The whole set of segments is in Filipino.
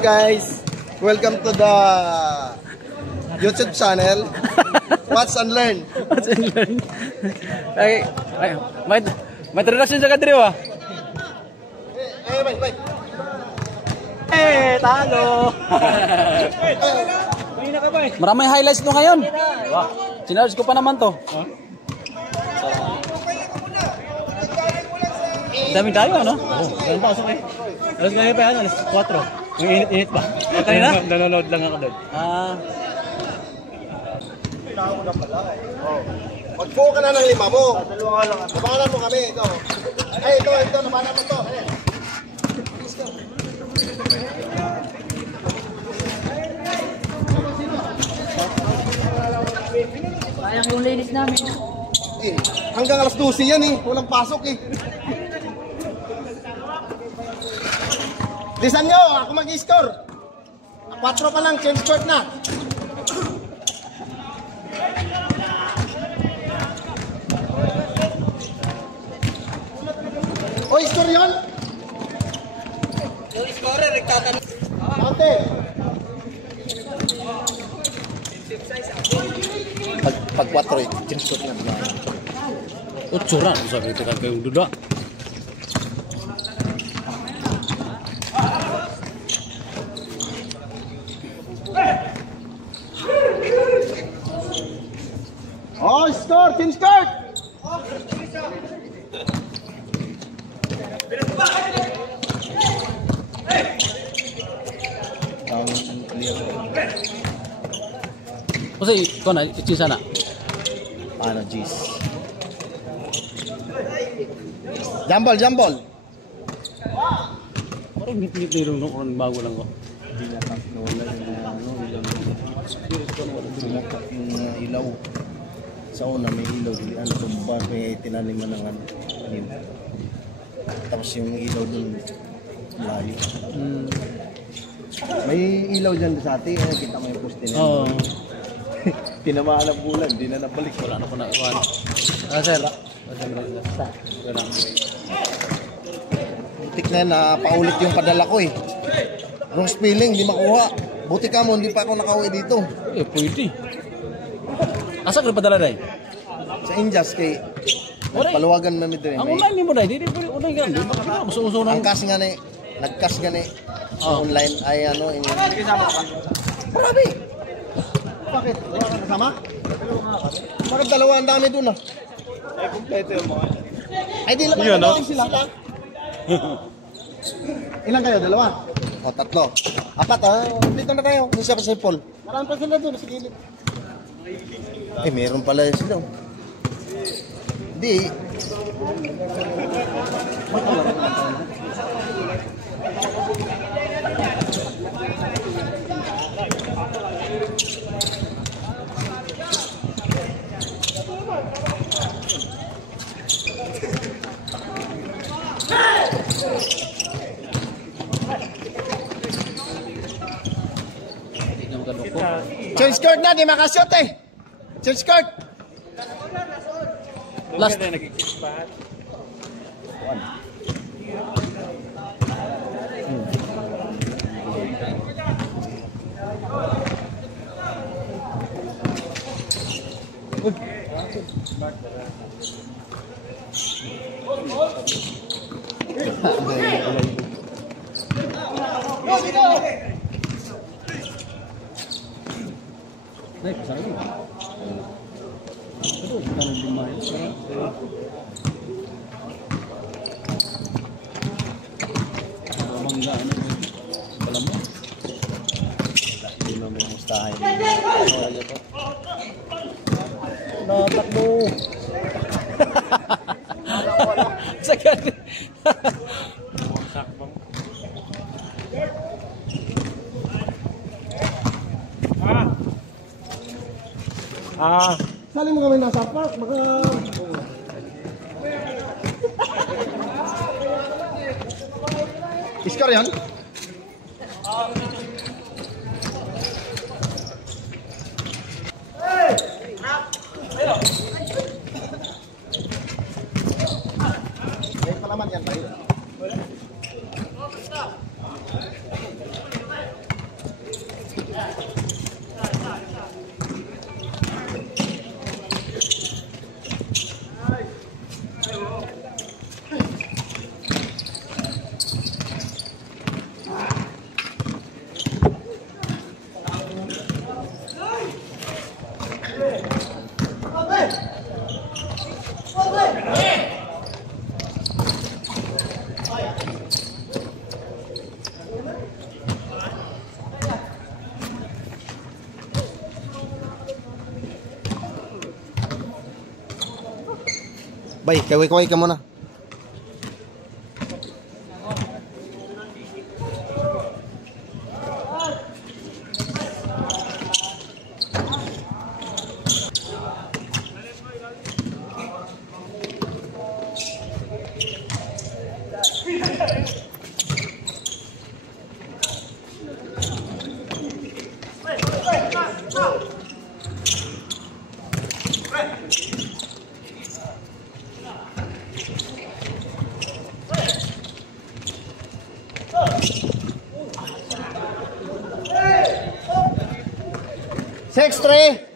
guys, welcome to the YouTube channel. Watch and learn. Watch and learn. Ay, may introduction sa kadri ba? Talo. Maraming highlights no ngayon. Sinarge ko pa naman to. Daming tayo, ano? Oo, ganun pa kasi. Alas ngayon pa yan, alas 4. Yung init-init ba? Kanina? Nanonood lang ako doon. Tao na pala eh. Mag-buo ka na ng 5 mo. Nabangalan mo kami, ito. Ay, ito, nabangalan mo ito. Sayang yung ladies namin. Eh, hanggang alas 12 yan eh. Walang pasok eh. Lisan nyo, ako mag-i-score. 4 pa lang, change court na. Oy, score yun? Yung scorer, nagtatanong. Ate. Pag 4 eh, change court na. Utsuran, sabi ito kagayong duda. Oh, score, change court. Kasi ito na, itisa na. Ano, jeez. Jambol. Parang ngit-ngit nilong nung bago lang ko. Yung ilaw. Sa una may ilaw, ano tumba, may tinaniman ng ano. Tapos yung ilaw dun, layo. May ilaw dyan sa atin, kita mo yung poste niya. Oo. Tinamaan ang bulan, di na nabalik. Wala na ko na iwan. Sir. Butik na yan, napaulit yung padala ko eh. Wrong spelling, di makuha. Buti ka mo, hindi pa ako nakauwi dito. Eh, pwede. Asa ka padala dahil? Sa Injas, kay paluwagan na nito eh. Ang online mo dahil, hindi pwede online ka. Hindi ba masuso na? Ang cash nga ni, nag-cash nga ni. Online ay ano. Marami. Bakit? Wala ka kasama? Bakit dalawa ang dami dun ah? Ay, kompleto yung mga. Ay, di lang dalawa sila. Ilan kayo? Dalawa? O, 3. 4 dito na kayo. Isa pa sa Paul. Marami pa sila dun. Sa gilid. Eh, meron pala sila. Hindi. Change court na, di makashoot eh. Change court. Last. Naik ke sana. Aduh, bukan lumayan. Mangga ano. Alam mo? Hindi mo mustahin. Natakbo. Sagad. Sali mo kami nasa park, baka... Iskar yan? May palaman yan tayo. Bay, kaway-kaway ka muna. Six, three.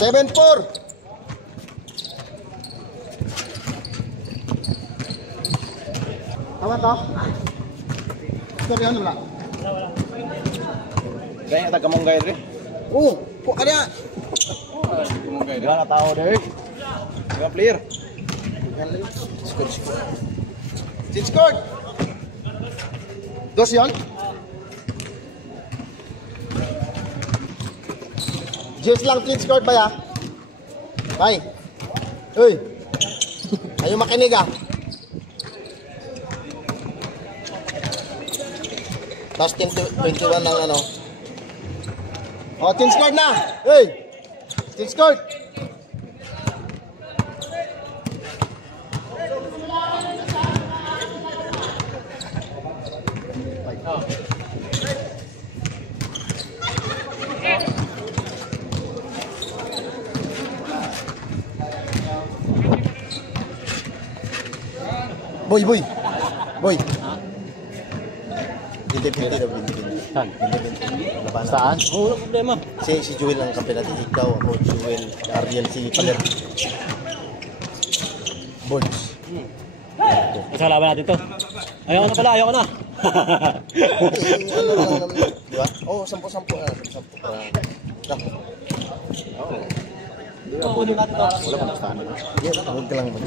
Seven, four. Tama to? Sorry, ano wala? Kaya nga taga-munggay rin. Oo, ano yan? Munggay rin. Wala na tao rin. Mga player. Score. Chin scored. Dos yun? James lang chin scored ba ya? Bay. Uy. Ayaw makinig ah. Tapos 21 ng ano. O, chin scored na. Uy. Chin scored. Boy. Hindi daw, hindi. Saan? Labanan. Saan? Oo, wala problema. Si Joel ang kampiyon natin. Ikaw, ako, Joel, Ariel, si Paler. Bulls. Isa laban natin to. Ayoko na pala, ayoko na. Ano lang naman, di ba? Oo, 10. 10 Wala pa gustahan na. Yes, huwag ka lang mag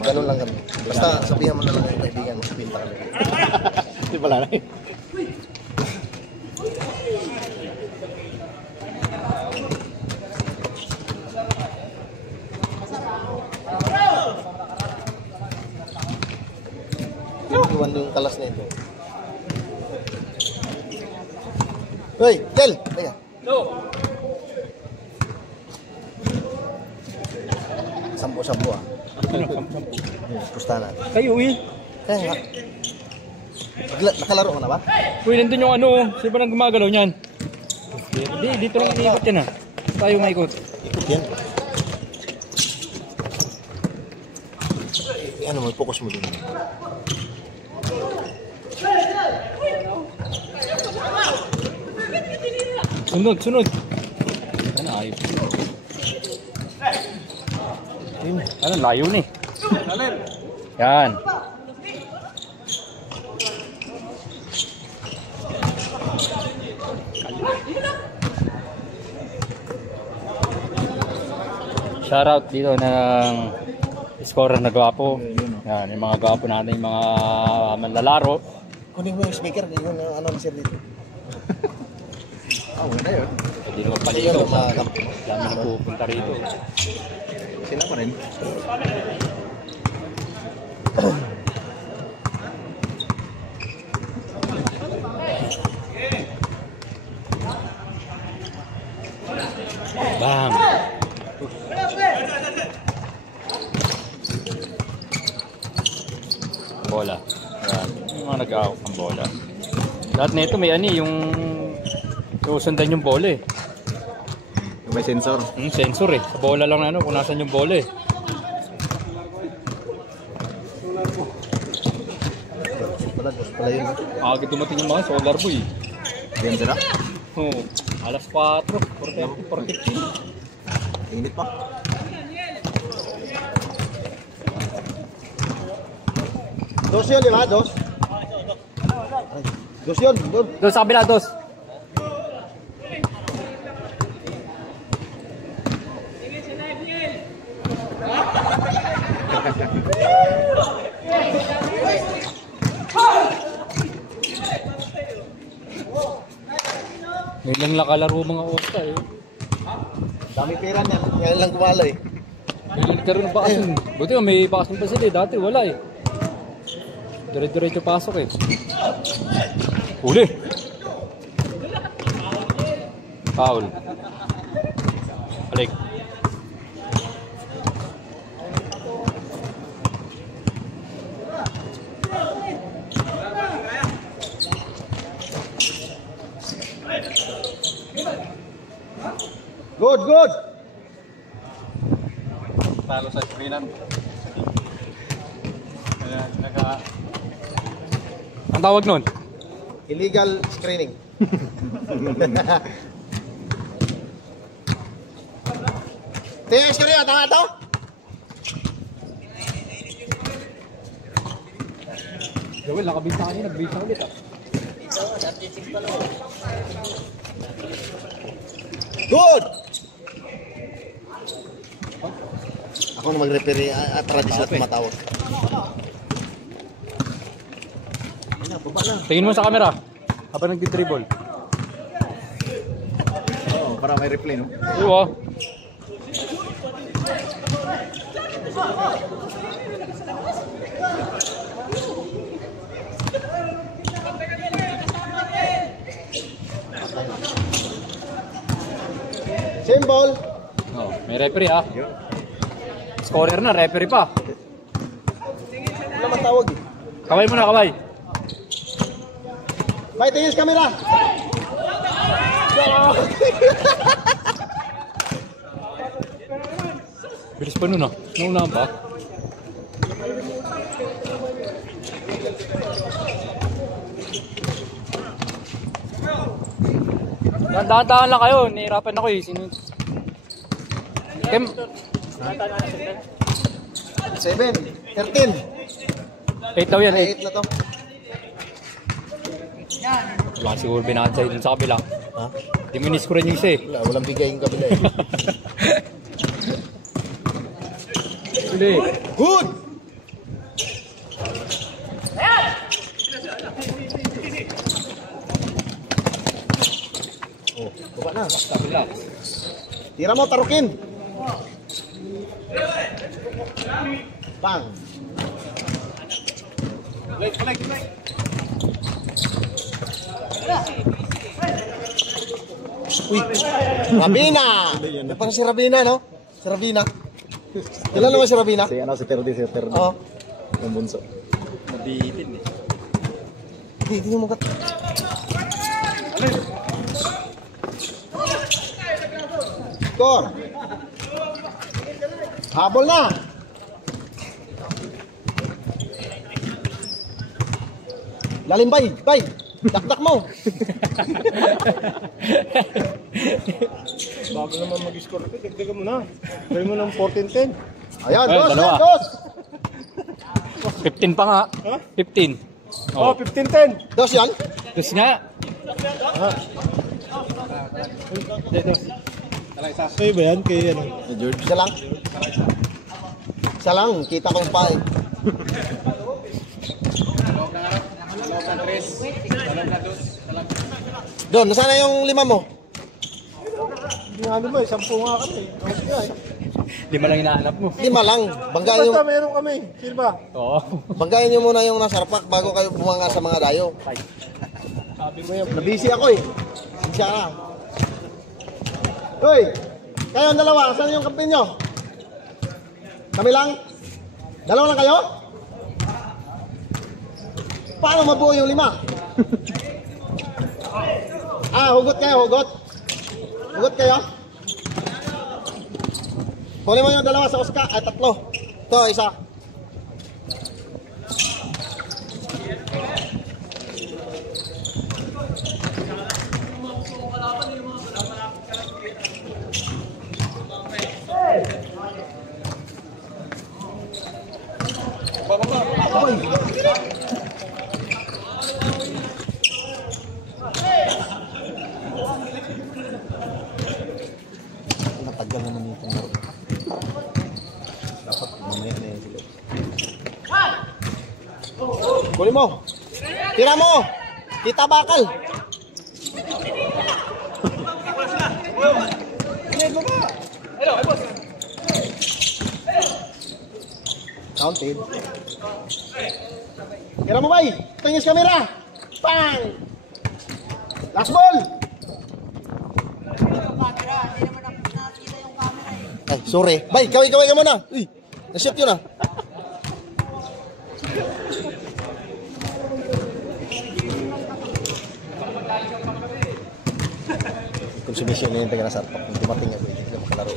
ganun lang kami. Basta sabihan mo na lang yung kaibigan mo, pinta kami. Hindi pala na eh. Iwan yung kalas na ito. Hoy, Kel! Teka. Sampo ah. Pusta natin. Kayo eh. Kaya nga. Nakalaro ka na ba? Uy, nandun yung ano. Sino ba nang gumagalaw niyan? Hindi, dito lang iikot yan ah. Tayo maikot. Ikot yan. Ano mo, focus mo din. Sunod. Ano, ayos. Ano, layo ni. Yan. Shoutout dito ng scorer na gwapo. Yan, yung mga gwapo natin, yung mga manlalaro. Kunin mo yung speaker, yung ano na siya dito. Wala na yun. Hindi naman pala Kasi ito. yun, mga kampo. Dami na pupunta rito. Sila pa rin. Bang! Bola. Yan. Yung mga nag-aawak ng bola. Lahat nito may ani, yung susundan yung bola eh. May sensor. Sensor eh. Sa bola lang na ano kung nasan yung bola eh. Pala yun. Agad dumating yung mga solar boy. Diyan sila. Oh, alas 4, 4:15. Init pa. Dos yun, di ba? Dos? Dos yun, doon. Dos sa kabila, dos. Ngayon lang nakalaro mga Osta eh. Dami pera niyan. Ngayon lang kumala eh. Ngayon nagkaroon ng bakasin. Buti nga may bakasin pa sila eh. Dati wala eh. Dire-diretso pasok eh. Huli! Foul. Balik. Good, good. Talo sa screenan. Kaya Ang tawag nun? Illegal screening. Tingnan ko rin, tanga to? Gawin, nakabinta kanina. Nagbinta ulit ah. Good! Ako na mag-referee at tradisyon at tumatawag. Baba na. Tingin mo sa camera. Habang nagdi-dribble. Oo, para may replay, no? Oo. Symbol. Oh, may referee ah. Scorer na, referee pa. Wala matawag eh. Kaway mo na, kaway. May tingin sa camera. Bilis pa nun ah. Naunahan ba? Dahan-dahan lang kayo. Nahirapan ako eh. Sino? Kem. 7, 13. 8 daw yan, 8. 8 na to. Wala siguro binakad dun sa kabila. Ha? Hindi mo niskuran yung isa eh. Wala, walang bigay yung kabila eh. Hindi. Good! Oh, baba na. Kabila. Tira mo, tarukin. Bang. Uy, Rabina! Parang si Rabina, no? Si Rabina. Kailan naman si Rabina? Si ano, si Terdi, Oo. Yung bunso. Nabitin eh. Hindi mo kat... Score! Habol na! Lalim bay! Bay! Dakdak mo! Bago naman mag-score ko, dagdagan mo na. Gawin mo ng 14-10. Ayan, Ay, dos! dalawa. Dos! 15 pa nga. Ha? 15. Oh, 15-10. Dos yan? Tapos nga. Sa'yo ba yan? Kay ano? Isa lang? Isa lang, kita kong pa eh. Don, nasaan na yung lima mo? Hindi nga naman, 10 nga kami. Okay nga eh. 5 lang hinahanap mo. Lima lang. Banggayin, Basta meron kami. Silva. Oo. banggayin nyo muna yung nasa rapak bago kayo bumanga sa mga dayo. Sabi mo yan. Nabisi ako eh. Sinsya ka. Hoy! Kayo ang dalawa, saan yung kampi nyo? Kami lang? Dalawa lang kayo? Paano mabuo yung 5? Hugot kayo, hugot. Hugot kayo. Kunin mo yung dalawa sa Oscar, ay 3. Ito, isa. Huli mo. Tira mo. Kita bakal. Counted. Tira mo, bay. Tingis kamera. Bang! Last ball. Ay, sorry. Bay, kaway-kaway ka muna. Uy, na-shoot yun ah. Kung submission na yung taga nasa arpak, kung dumating nga, hindi sila makalaro.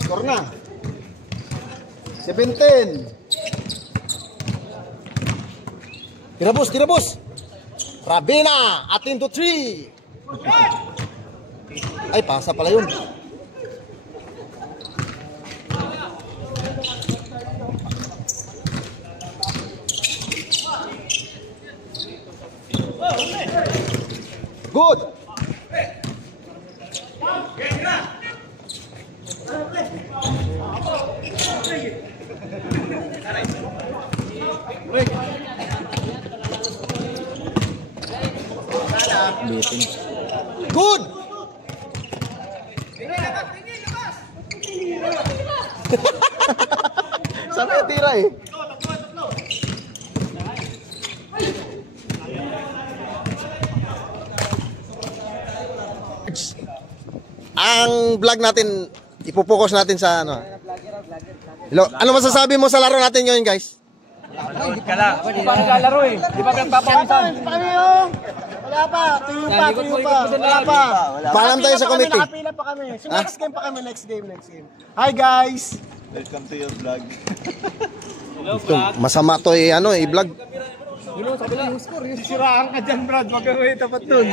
Score na. 17. Tirabos, tirabos. Rabina, atin to 3. Ay, pasa pala yun. Good. Good. Sana yung tira eh. Ang vlog natin, ipopokus natin sa ano. Hello, ano masasabi mo sa laro natin ngayon, guys? Di pa naglalaro eh. Di pa nagpapawisan. Wala pa. Tuyo pa. Wala pa. Paalam tayo sa committee. Nakapila pa kami. So next game pa kami. Next game. Hi guys. Welcome to your vlog. Ito, masama to eh, ano, i-vlog. Sisiraan ka dyan, Brad. Wag kang may tapat dun.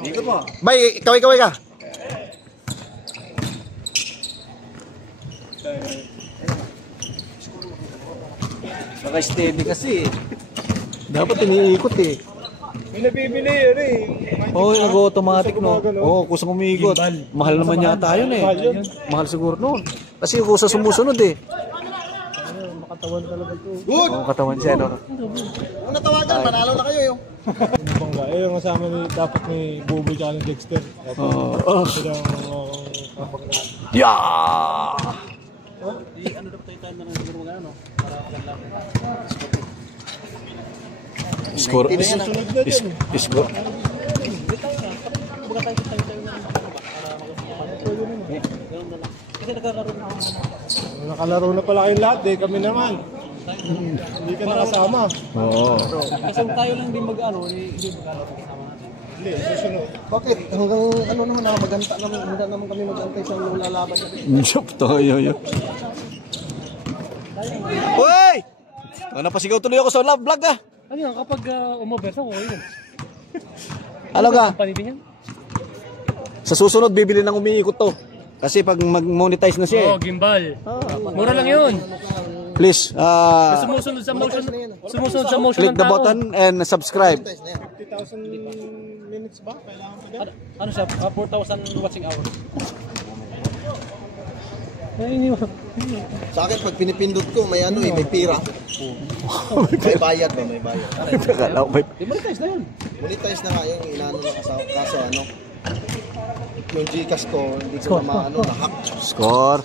Dito mo. Bay, kaway-kaway ka. Saka steady kasi eh. Dapat iniikot eh. May nabibili yun eh. Oo, nag-automatic no. Oo, kusang umiikot. Mahal naman yata yun eh. Mahal siguro noon. Kasi kusa sumusunod eh. Makatawan talaga to. Good! Oo, katawan siya no. Kung natawagan, panalo na kayo yung. Bangga. Eh, yung kasama ni, dapat ni Bobo tsaka ni Dexter. Oo. Sila ang Yeah! Score. Score. nakalaro na pala kayong lahat eh. Kami naman. Hindi ka nakasama. Oo. Kasi tayo lang din mag-ano, hindi mag-alaro kasama natin. Hindi, susunod. Bakit? Hanggang ano naman na maganta naman, hindi naman kami magantay sa lalaban natin. Shop tayo yun. Uy! Napasigaw tuloy ako sa live vlog ah. Ano yan, kapag umoversa ko, yun. Alam ka, Panitin yan? sa susunod bibili ng umiikot to. Kasi pag mag-monetize na siya Oo, gimbal. Mura lang yun. please, Sumusunod sa motion. Sumusunod sa motion click ng the tao. button and subscribe. 50,000 minutes ba? Kailangan pa din? Ano siya? 4,000 watching hours. Sa akin, pag pinipindot ko, may ano eh, may pira. May bayad ba? May bayad. Demonetize na yun. Monetize na nga yung inaano na kaso ano. Yung Gcash ko, hindi ko na maano, na-hack. Score.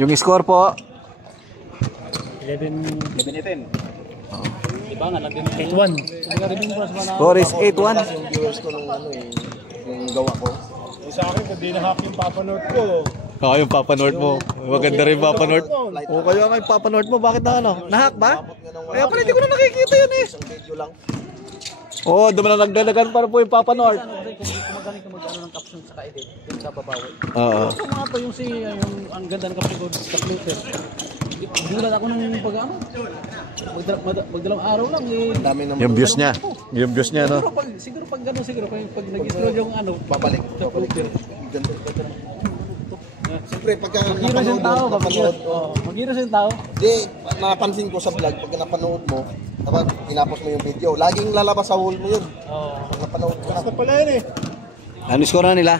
Yung score po. 11-18. Diba nga lang din? 8-1. Score is 8-1. Yung viewers ko nung ano eh, yung gawa ko. Eh, sa akin, kung di na-hack yung papanood ko, Oo, yung Papa North mo. Maganda rin Papa North. O kayo nga yung Papa North mo, bakit na ano? Nahack ba? Kaya pala hindi ko na nakikita yun eh. Isang video lang. Oo, dumi na nagdalagan para po yung Papa North. Kung magaling ka mag-ano ng caption sa edit, yung sa babawi. Oo. Ito mga to yung ang ganda ng caption ko sa Twitter. Gulat ako ng pag-ano. Magdalang araw lang eh. Ang dami naman. Yung views niya. Yung views niya, no? Siguro pag gano'n siguro, pag nag-scroll yung ano, Babalik. sa Twitter. Ganda. Siyempre, pagka Mag-heroes yung tao, napanood, mag-heroes yung tao. di, napansin ko sa vlog, pag napanood mo, dapat tinapos mo yung video. Laging lalabas sa wall mo yun. Oo. Pag napanood ko na. basta pala yun eh. Ano score na nila?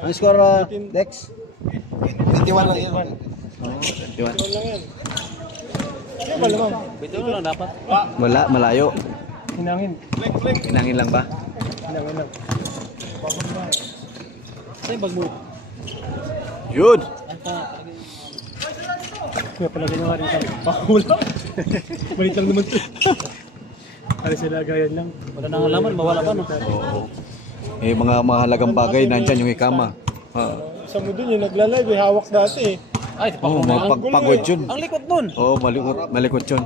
Ano score, Dex? 21 lang yun. 21. lang yan. Ano ba naman? Wala, malayo. Hinangin. Hinangin lang ba? Hinangin lang. Yun! Kaya pala ginawa rin kami. Pakula. Malit lang naman ito. Ano sila gayan lang. Wala nang alaman, mawala pa no? Oo. Eh, mga mahalagang bagay, nandyan yung ikama. Sa mo dun yung nagla-live, hawak dati eh. Ay, Oo, pagpagod yun. ang likod nun. Oo, malikot yun.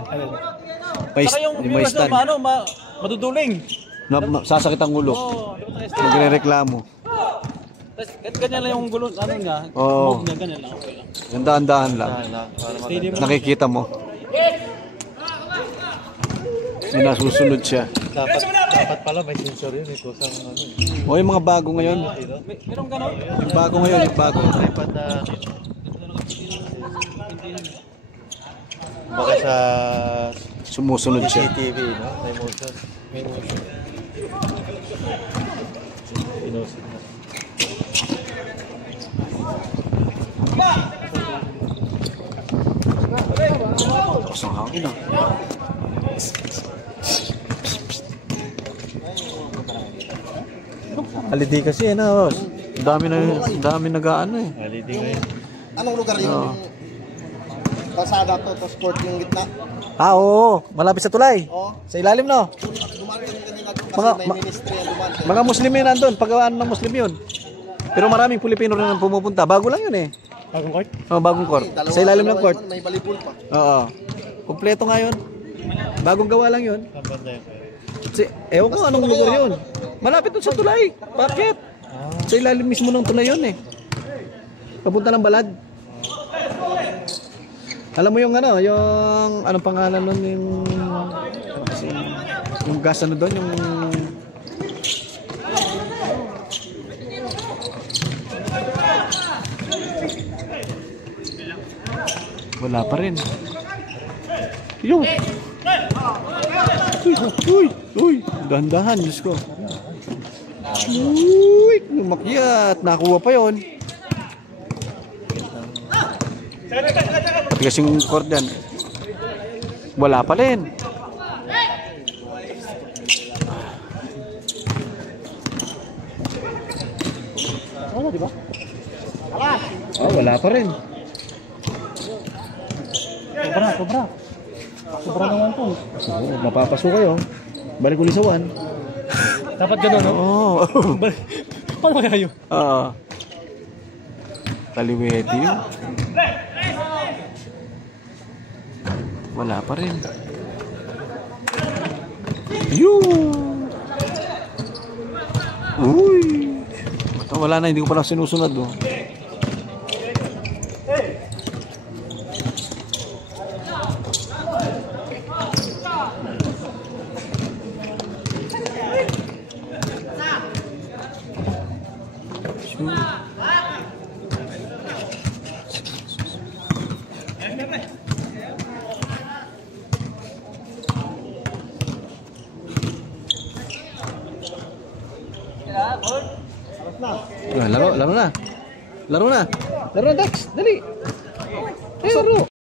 May, Saka yung may viewers stand. nun, maduduling. Sasakit ang ulo. Oo, di ba tayo? Magre-reklamo. Tapos ganyan lang yung gulo, ano niya. Oo. Move niya, ganyan lang, okay lang. Yung dahan-dahan lang. Stadium. Nakikita mo. Sinasusunod siya. Dapat pala may sensor yun eh. Kusang ano. O yung mga bago ngayon. Merong gano'n? Yung bago ngayon, yung bago. Baka sa Sumusunod siya. TV, no? May motion. May motion. Pinusin na. Lakas ng hangin ah. Holiday kasi eh na, boss. Ang dami nag-aano eh. Holiday ngayon. Anong lugar yun? Oo. Kalsada to, tapos court yung gitna. Ah, oo. Malapit sa tulay. Oo. Sa ilalim, no? Dumaan kami kanina doon kasi Mga- may ministry ang dumaan. Mga Muslim yun nandun. Pagawaan ng Muslim yun. Pero maraming Pilipino rin ang pumupunta. Bago lang yun eh. Bagong court? Oh, bagong court. Sa ilalim ng court. May volleyball pa. Oo. Kompleto nga yun. Bagong gawa lang yun. Ang banda yun. Ewan ko anong lugar yun. Malapit dun sa tulay. Bakit? Sa ilalim mismo ng tulay yun eh. Papunta ng Balad. Alam mo yung ano, yung anong pangalan nun yung ano kasi yung gas ano doon yung wala pa rin. Yung uy, dahan-dahan, Diyos ko. Uy, lumakyat, nakuha pa yon. Kasi yung court dyan, wala pa rin. Ano, di ba? Oh, wala pa rin. Sobra. Sobra naman to. Oo, mapapasok kayo. Balik uli sa 1. Dapat gano'n, no? Oo. Paano kaya yun? Oo. Kaliwete yun. Wala pa rin. Yun! Uy! Wala na, hindi ko pa lang sinusunod. Oh. Laro na. Laro na, Dex. Dali. Laro.